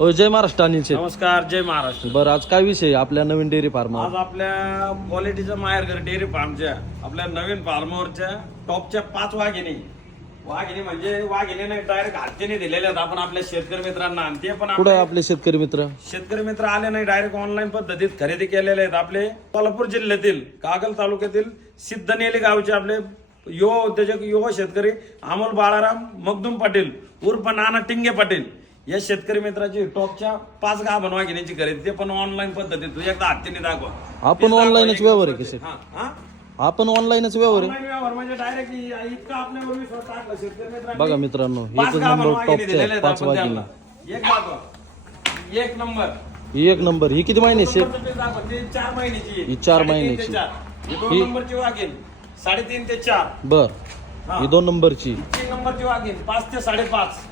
हो, जय महाराष्ट्र अनिल शेठ. नमस्कार, जय महाराष्ट्र. बरं, आज काय विषय आहे आपल्या नवीन डेअरी फार्म? आज आपल्या क्वालिटीच्या माहेरघर डेअरी फार्मच्या आपल्या नवीन फार्मवरच्या टॉपच्या 5 वाघिणी म्हणजे वाघिणी नाही, डायरेक्ट हातीने दिलेल्या आहेत आपण आपल्या शेतकरी मित्रांना. आणि ते पण कुठे आपले शेतकरी मित्र आले नाही, डायरेक्ट ऑनलाईन पद्धतीत खरेदी केलेले आहेत. आपले कोल्हापूर जिल्ह्यातील कागल तालुक्यातील सिद्धनेली गावचे आपले युवा उद्योजक, युवा शेतकरी अमोल बाळाराम मगदूम पाटील उर्फ नाना टिंगे पाटील या शेतकरी मित्राची टॉपच्या 5 गाभण वाघिणीची खरेदी, ते पण ऑनलाईन पद्धतीत. तू एकदा हातीने दाखवा. आपण ऑनलाईनच व्यवहार आहे की? आपण ऑनलाईनच व्यवहार आहे. ऑनलाईन व्यवहार म्हणजे डायरेक्ट इतका आपल्यावर विश्वास टाकला शेतकरी मित्रांनी. बघा मित्रांनो, 5 एकच गाभण नंबर वाघिणी टॉपच्या दिलेल्या आहेत 5 आपण वाघिणी. त्यांना. एक दाखवा, एक नंबर, ही एक नंबर. ही किती महिन्याची आहे? नंबरचं ते दाखवा. ते 4 महिन्याची आहे. ही 4 3.5 ते महिन्याची. 4. ही 2 ही- नंबरची वाघीण 3.5 ते 4. बर, हा. ही 2 नंबरची. 3 नंबरची वाघीण 5 ते 5.5.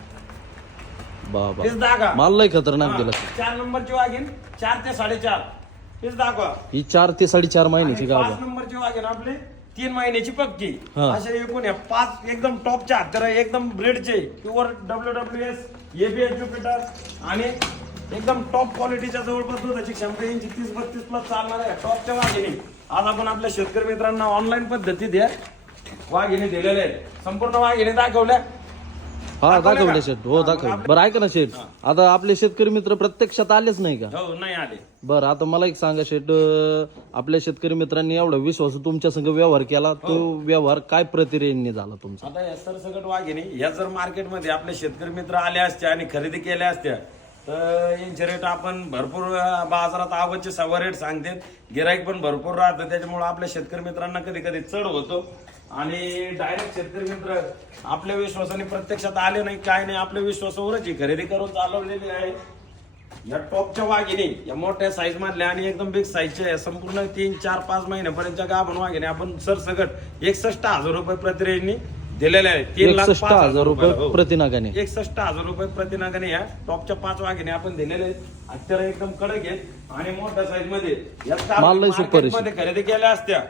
बाबा, हेच दाखवा. माल लय खतरनाक दिला. 4 नंबरची वाघीण 4 ते 4.5. हेच दाखवा. ही 4 ते 4.5 महिन्याची 5 गाभा. नंबरची वाघीण आपली 3 महिन्याची पक्की. हा. असे एकूण या 5 एकदम टॉपच्या हत्यार, एकदम ब्रेडचे प्युअर WWS ABS ज्युपिटर आणि एकदम टॉप क्वालिटीच्या जवळपास दुधाची क्षमता यांची 30-32 प्लस चालणाऱ्या टॉपच्या वाघिणी आज आपण आपल्या शेतकरी मित्रांना ऑनलाईन पद्धतीत या वाघिणी दिलेल्या आहेत. संपूर्ण वाघिणी दाखवल्या. हा, दाखवले शेठ. हो, दाखवले. बरं, ऐका ना शेठ, आता आपले शेतकरी मित्र प्रत्यक्षात आलेच नाही का? हो, नाही आले. बरं, आता मला एक सांगा शेठ, आपल्या शेतकरी मित्रांनी एवढा विश्वास तुमच्या संग व्यवहार केला, तो व्यवहार काय प्रतिक्रियेने झाला तुमचा? आता या सरसकट वाघिणी या जर मार्केटमध्ये आपले शेतकरी मित्र आले असते आणि खरेदी केल्या असत्या तर यांचे रेट आपण भरपूर बाजारात आवडचे सव्वा रेट सांगते. गिराईक पण भरपूर राहतं, त्याच्यामुळे आपल्या शेतकरी मित्रांना कधी कधी चढ होतो. आणि डायरेक्ट शेतकरी मित्र आपल्या विश्वासाने प्रत्यक्षात आले नाही, काय नाही, आपल्या विश्वासावरच ही खरेदी करून चालवलेली आहे. या टॉपच्या वाघिणी या मोठ्या साईज मधल्या आणि एकदम बिग साईजच्या संपूर्ण 3, 4, 5 महिन्यापर्यंतच्या गाभण वाघिणी आपण सरसकट 61,000 रुपये प्रतिरेंनी दिलेले आहे. 61,000 रुपये प्रतिनागाने. 61,000 रुपये प्रतिनागाने या टॉपच्या 5 वाघिणी आपण दिलेले आहेत. अत्यार एकदम कडक आहेत आणि मोठ्या साईज मध्ये मार्केटमध्ये खरेदी केल्या असत्या,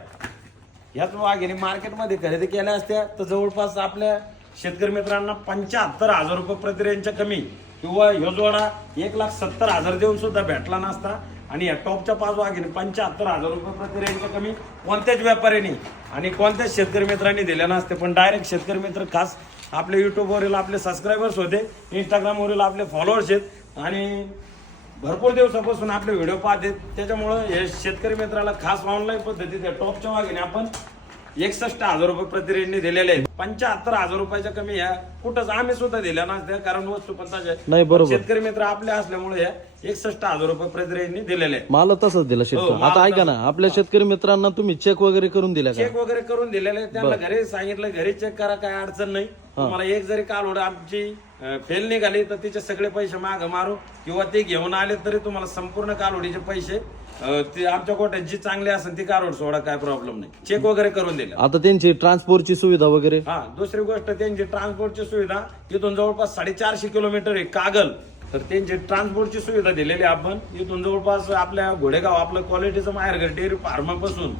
याच वाघिणी मार्केटमध्ये खरेदी केल्या असत्या तर जवळपास आपल्या शेतकरी मित्रांना 75,000 रुपये प्रतिरेंच्या कमी किंवा ह्यो जोडा 1,70,000 देऊन सुद्धा भेटला नसता. आणि या टॉपच्या 5 वाघिणी 75,000 रुपये प्रतिरेंच्या कमी कोणत्याच व्यापाऱ्यांनी आणि कोणत्याच शेतकरी मित्रांनी दिल्या नसते. पण डायरेक्ट शेतकरी मित्र खास आपले युट्यूबवरील आपले सबस्क्रायबर्स होते, इंस्टाग्रामवरील आपले फॉलोअर्स आहेत आणि भरपूर दिवसापासून आपले व्हिडिओ पाहतात. त्याच्यामुळं हे शेतकरी मित्राला खास ऑनलाईन पद्धतीत टॉपच्या वाघिणी आपण 61,000 रुपये प्रतिरेंनी दिलेले आहेत. 75,000 रुपयाच्या कमी या कुठंच आम्ही सुद्धा दिल्या नसत्या, कारण वस्तू पण नाही, बरोबर. शेतकरी मित्र आपले असल्यामुळे या 61,000 रुपये प्रतिरेंनी दिलेले आहेत. मला तसंच दिला शेठ. आता ऐका ना, आपल्या शेतकरी मित्रांना तुम्ही चेक वगैरे करून दिला का? चेक वगैरे करून दिलेले आहेत. त्यांना घरी सांगितलं घरी चेक करा, काय अडचण नाही. तुम्हाला एक जरी कालवड आमची फेल निघाली तर तिचे सगळे पैसे मागं मारू किंवा ते घेऊन आले तरी तुम्हाला संपूर्ण कालवडीचे पैसे ते आमच्या कोट्यात जी चांगली असेल ती कालवड सोडा, काय प्रॉब्लेम नाही. चेक वगैरे करून दिले. आता त्यांची ट्रान्सपोर्टची सुविधा वगैरे? हा, दुसरी गोष्ट त्यांची ट्रान्सपोर्टची सुविधा इथून जवळपास 450 किलोमीटर आहे कागल, तर त्यांची ट्रान्सपोर्टची सुविधा दिलेली आपण. इथून जवळपास आपल्या घोडेगाव आपलं क्वालिटीचं माहेरघर डेअरी फार्मापासून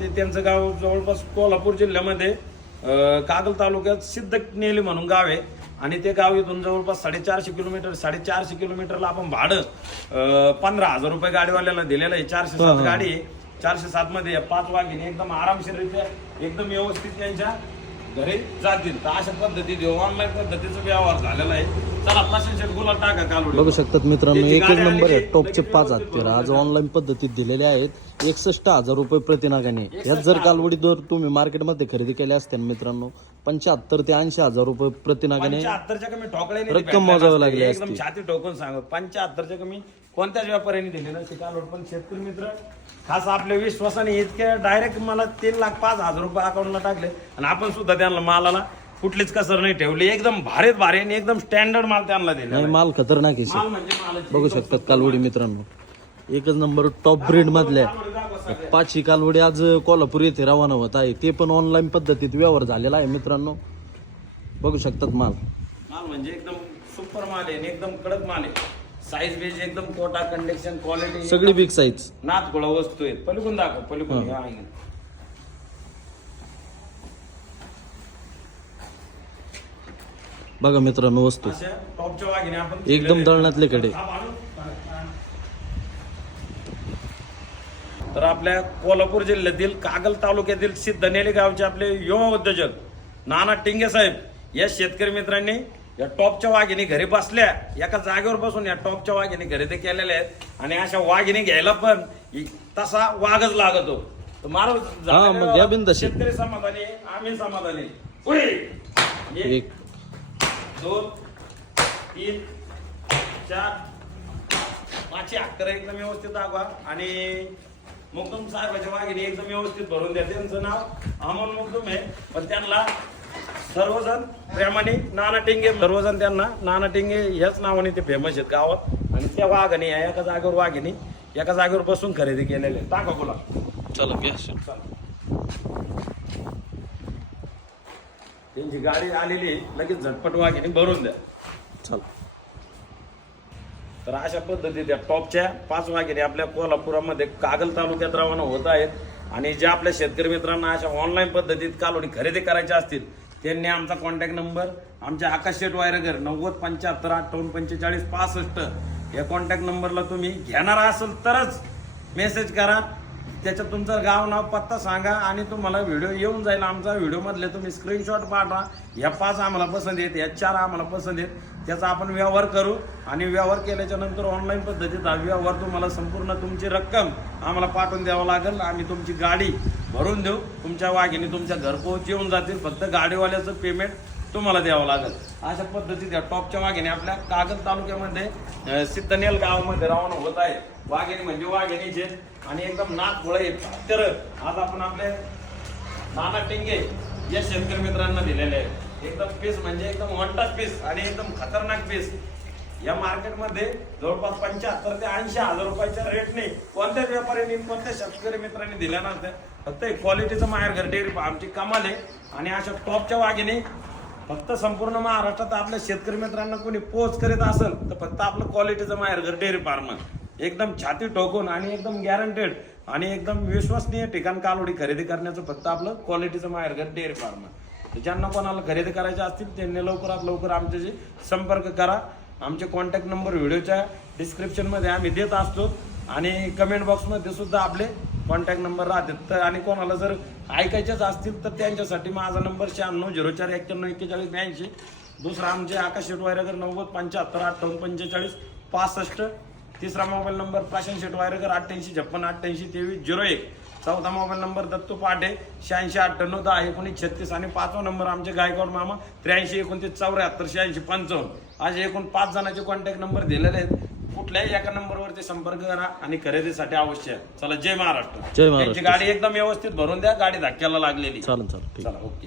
ते त्यांचं गाव जवळपास कोल्हापूर जिल्ह्यामध्ये कागल तालुक्यात सिद्धनेली म्हणून गाव आहे. आणि ते गाव इथून जवळपास 450 किलोमीटर. 450 किलोमीटरला आपण भाडं 15,000 रुपये गाडीवाल्याला दिलेलं आहे. 407 गाडी आहे. 407 मध्ये 5 वाघिणी एकदम आरामशीररित्या एकदम व्यवस्थित त्यांच्या घरी जातील. तर अशा पद्धतीत ऑनलाईन पद्धतीचा व्यवहार झालेला आहे. चला प्रशासन गुलाल टाका कालवडी. बघू शकतात मित्रांनो, एकच नंबर आहे टॉपचे 5 हत्यार आज ऑनलाईन पद्धतीत दिलेले आहेत. 61,000 रुपये प्रतिनागाने. यात जर कालवडी दर तुम्ही मार्केटमध्ये खरेदी केल्या असत्या मित्रांनो 75,000 ते 80,000 रुपये प्रतिनागाने 75च्या कमी ठोकळ्याने रक्कम मोजावी लागली एकदम असती. छाती ठोकून सांगत 75च्या कमी कोणत्याच व्यापाऱ्यांनी दिले नसते कालवड. पण शेतकरी मित्र खास आपल्या विश्वासाने इतके डायरेक्ट मला 3,05,000 रुपये अकाउंटला टाकले आणि आपण सुद्धा त्यांना मालाला कुठलीच कसर नाही ठेवली. एकदम भारीत भारी आणि एकदम स्टँडर्ड माल त्यांना दिला. नाही, माल खतरनाक आहे माल शेठ. म्हणजे मालाची बघू शकतात कालवडी मित्रांनो, एकच नंबर टॉप ब्रीड मधल्या 5 कालवडी आज कोल्हापूर येथे रवाना होत आहे. ते पण ऑनलाईन पद्धतीत व्यवहार झालेला आहे मित्रांनो. बघू शकतात माल म्हणजे एकदम सुपर माल आहे आणि एकदम कडक माल आहे. साईज बेज एकदम कोटा कंडिक्शन क्वालिटी सगळी बिग साईज नाथ गोळा वस्तू आहेत. पलीकडून दाखव, पलीकडून हे आहे. बघा मित्रांनो वस्तू अशा टॉपच्या वाघिणी आपण एकदम दळण्यातले कडे. तर आपल्या कोल्हापूर जिल्ह्यातील कागल तालुक्यातील सिद्धनेली गावचे आपले युवा उद्योजक नाना टिंगे साहेब या शेतकरी मित्रांनी या टॉपच्या वाघिणी घरी बसल्या एका जागेवर बसून या टॉपच्या वाघिणी खरेदी केलेल्या आहेत आणि अशा वाघिणी घ्यायला पण तसा वाघच लागतो. तर मारो हा, मग घ्या बिनधास्त. शेतकरी समाधानी, आम्ही समाधानी. पुढे 1 2 3 4 5 अक्षर एकदम व्यवस्थित दाखवा आणि मुक्तम साहेबाच्या वाघिणी एकदम व्यवस्थित भरून द्या. त्यांचं नाव अमोल मुक्तम आहे, पण त्यांना सर्वजण प्रेमाने नाना टिंगे, सर्वजण त्यांना नाना टिंगे याच नावाने ते फेमस आहेत गावात. आणि त्या वाघिणी या एका जागेवर वाघिणी एका जागेवर बसून खरेदी केलेले. टाका बोला. चला घ्या. त्यांची गाडी आलेली लगेच झटपट वाघिणी भरून द्या. चला. तर अशा पद्धती त्या टॉपच्या 5 वाघिणी आपल्या कोल्हापुरामध्ये कागल तालुक्यात रवाना होत आहेत. आणि ज्या आपल्या शेतकरी मित्रांना अशा ऑनलाईन पद्धतीत कालोडी खरेदी करायच्या असतील त्यांनी आमचा कॉन्टॅक्ट नंबर आमच्या आकाश शेट वायरगर 9075584565 या कॉन्टॅक्ट नंबरला तुम्ही घेणार असेल तरच मेसेज करा. त्याच्यात तुमचं गाव नाव पत्ता सांगा आणि तुम्हाला व्हिडिओ येऊन जाईल. आमचा व्हिडिओ मधले तुम्ही स्क्रीनशॉट पाठवा. या 5 आम्हाला पसंत येत, या 4 आम्हाला पसंत येत, त्याचा आपण व्यवहार करू. आणि व्यवहार केल्याच्या नंतर ऑनलाईन पद्धतीत हा व्यवहार तुम्हाला संपूर्ण तुमची रक्कम आम्हाला पाठवून द्यावं लागेल. आम्ही तुमची गाडी भरून देऊ. तुमच्या वाघिणी तुमच्या घरपोच येऊन जातील. फक्त गाडीवाल्याचं पेमेंट तुम्हाला द्यावं लागेल. अशा पद्धतीत या टॉपच्या वाघिणी आपल्या कागल तालुक्यामध्ये सिद्धनेल गावामध्ये रवाना होत आहे. वाघिणी म्हणजे वाघिणीचे आणि एकदम नाक गोळे. तर आज आपण आपले नाना टिंगे या शेतकरी मित्रांना दिलेले आहे. एकदम पीस म्हणजे एकदम वनटाच पीस आणि एकदम खतरनाक पीस. या मार्केटमध्ये जवळपास 75 ते 80 हजार रुपयाच्या रेटने कोणत्याच व्यापाऱ्यांनी कोणत्या शेतकरी मित्रांनी दिल्या नसत्या. फक्त क्वालिटीचं माहेरघर डेअरी आमची कमाल आहे. आणि अशा टॉपच्या वाघिणी फक्त संपूर्ण महाराष्ट्रात आपल्या शेतकरी मित्रांना कोणी पोच करीत असेल तर फक्त आपलं क्वालिटीचं माहेरघर डेअरी फार्म एकदम छाती ठोकून आणि एकदम गॅरंटेड आणि एकदम विश्वसनीय ठिकाण कालोडी खरेदी करण्याचं फक्त आपलं क्वालिटीचं माहेरघर डेअरी फार्म. ज्यांना कोणाला खरेदी करायचे असतील त्यांनी लवकरात लवकर आमच्याशी संपर्क करा. आमचे कॉन्टॅक्ट नंबर व्हिडिओच्या डिस्क्रिप्शनमध्ये आम्ही देत असतो आणि कमेंट बॉक्समध्ये सुद्धा आपले कॉन्टॅक्ट नंबर राहतात. तर आणि कोणाला जर ऐकायचेच असतील तर त्यांच्यासाठी माझा नंबर 9604919142. दुसरा आमचे आकाश शेट वायरगर 9075584565. तिसरा मोबाईल नंबर प्राशन शेट वायरगर 8856582301. चौथा मोबाईल नंबर दत्तू पाटे 8698101936. आणि 5वा नंबर आमचे गायकवाड मामा 8329748655. असे एकूण 5 जणांचे कॉन्टॅक्ट नंबर दिलेले आहेत. कुठल्याही एका नंबरवरती संपर्क करा आणि खरेदीसाठी अवश्य आहे. चला, जय महाराष्ट्र. जय महाराष्ट्र. त्यांची गाडी एकदम व्यवस्थित भरून द्या. गाडी धक्क्याला लागलेली. चालेल. चला, ओके.